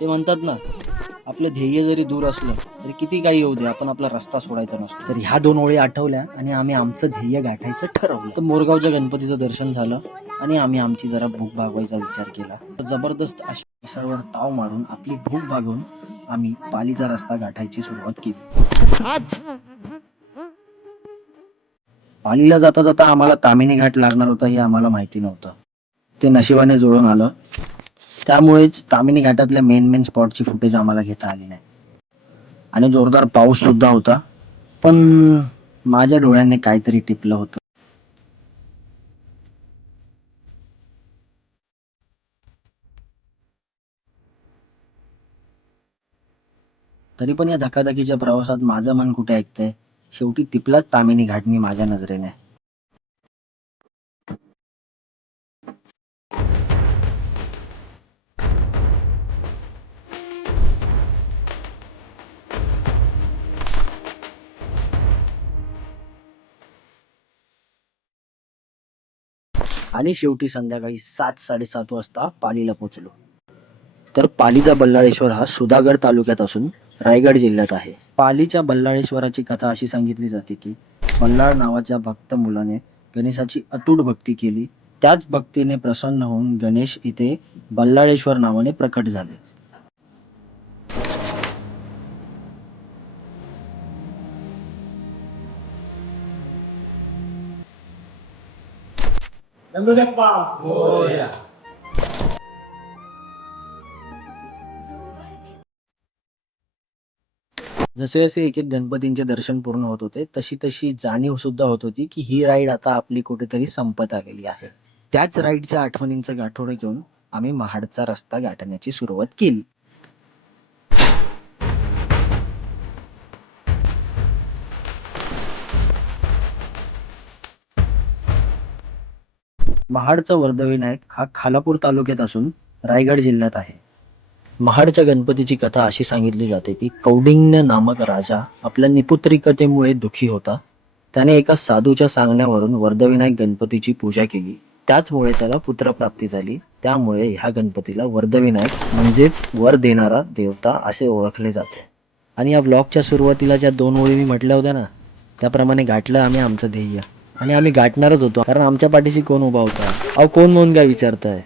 ते म्हणतात ना, आपलं ध्येय जरी दूर असलं तरी किती काही येऊ दे, आपण आपला रस्ता सोडायचा नसतो. तर ह्या 2 ओळी आठवल्या आणि आम्ही आमचं ध्येय गाठायचं ठरवलं. तर मोरगावच्या गणपतीचं दर्शन झालं आणि आम्ही आमची जरा भूक भागवायचा विचार केला. तर जबरदस्त अशी मिसळवर ताव मारून आपली भूक भागवून आम्ही पालीचा रस्ता गाठायची सुरुवात केली. पालीला जाता जाता आम्हाला तामिनी घाट लागणार होता हे आम्हाला माहिती नव्हतं. ते नशिबाने जुळून आलं. त्यामुळेच तामिनी घाटातल्या मेन स्पॉटची फुटेज आम्हाला घेता आली नाही. आणि जोरदार पाऊस सुद्धा होता. पण माझ्या डोळ्यांनी काहीतरी टिपलं होतं. तरी पण या धकाधकीच्या प्रवासात माझं मन कुठे ऐकतंय. शेवटी टिपलाच तामिनी घाट मी माझ्या नजरेने. आणि शेवटी संध्याकाळी 7-7:30 वाजता पालीला पोहोचलो. तर पालीचा बल्लाळेश्वर हा सुधागड तालुक्यात असून रायगड जिल्ह्यात आहे. पालीच्या बल्लाळेश्वराची कथा अशी सांगितली जाते की बल्लाळ नावाच्या भक्त मुलाने गणेशाची अतूट भक्ती केली. त्याच भक्तीने प्रसन्न होऊन गणेश इथे बल्लाळेश्वर नावाने प्रकट झाले. जसे जसे एक एक गणपतींचे दर्शन पूर्ण होत होते तशी तशी जाणीव सुद्धा होत होती की ही राईड आता आपली कुठेतरी संपत आलेली आहे. त्याच राईडच्या आठवणींचा गाठोडा घेऊन आम्ही महाडचा रस्ता गाठण्याची सुरुवात केली. महाडचा वर्धविनायक हा खालापूर तालुक्यात असून रायगड जिल्ह्यात आहे. महाडच्या गणपतीची कथा अशी सांगितली जाते की कौंडिण्य नामक राजा आपल्या निपुत्रिकतेमुळे दुखी होता. त्याने एका साधूच्या सांगण्यावरून वर्धविनायक गणपतीची पूजा केली. त्याचमुळे त्याला पुत्रप्राप्ती झाली. त्यामुळे ह्या गणपतीला वर्धविनायक म्हणजेच वर देणारा देवता असे ओळखले जाते. आणि या ब्लॉगच्या सुरुवातीला ज्या 2 ओळी मी म्हटल्या होत्या ना, त्याप्रमाणे गाठलं आम्ही आमचं ध्येय. आणि आम्ही गाठणारच होतो, कारण आमच्या पाठीशी कोण उभा होता. अहो कोण म्हणून काय विचारताय.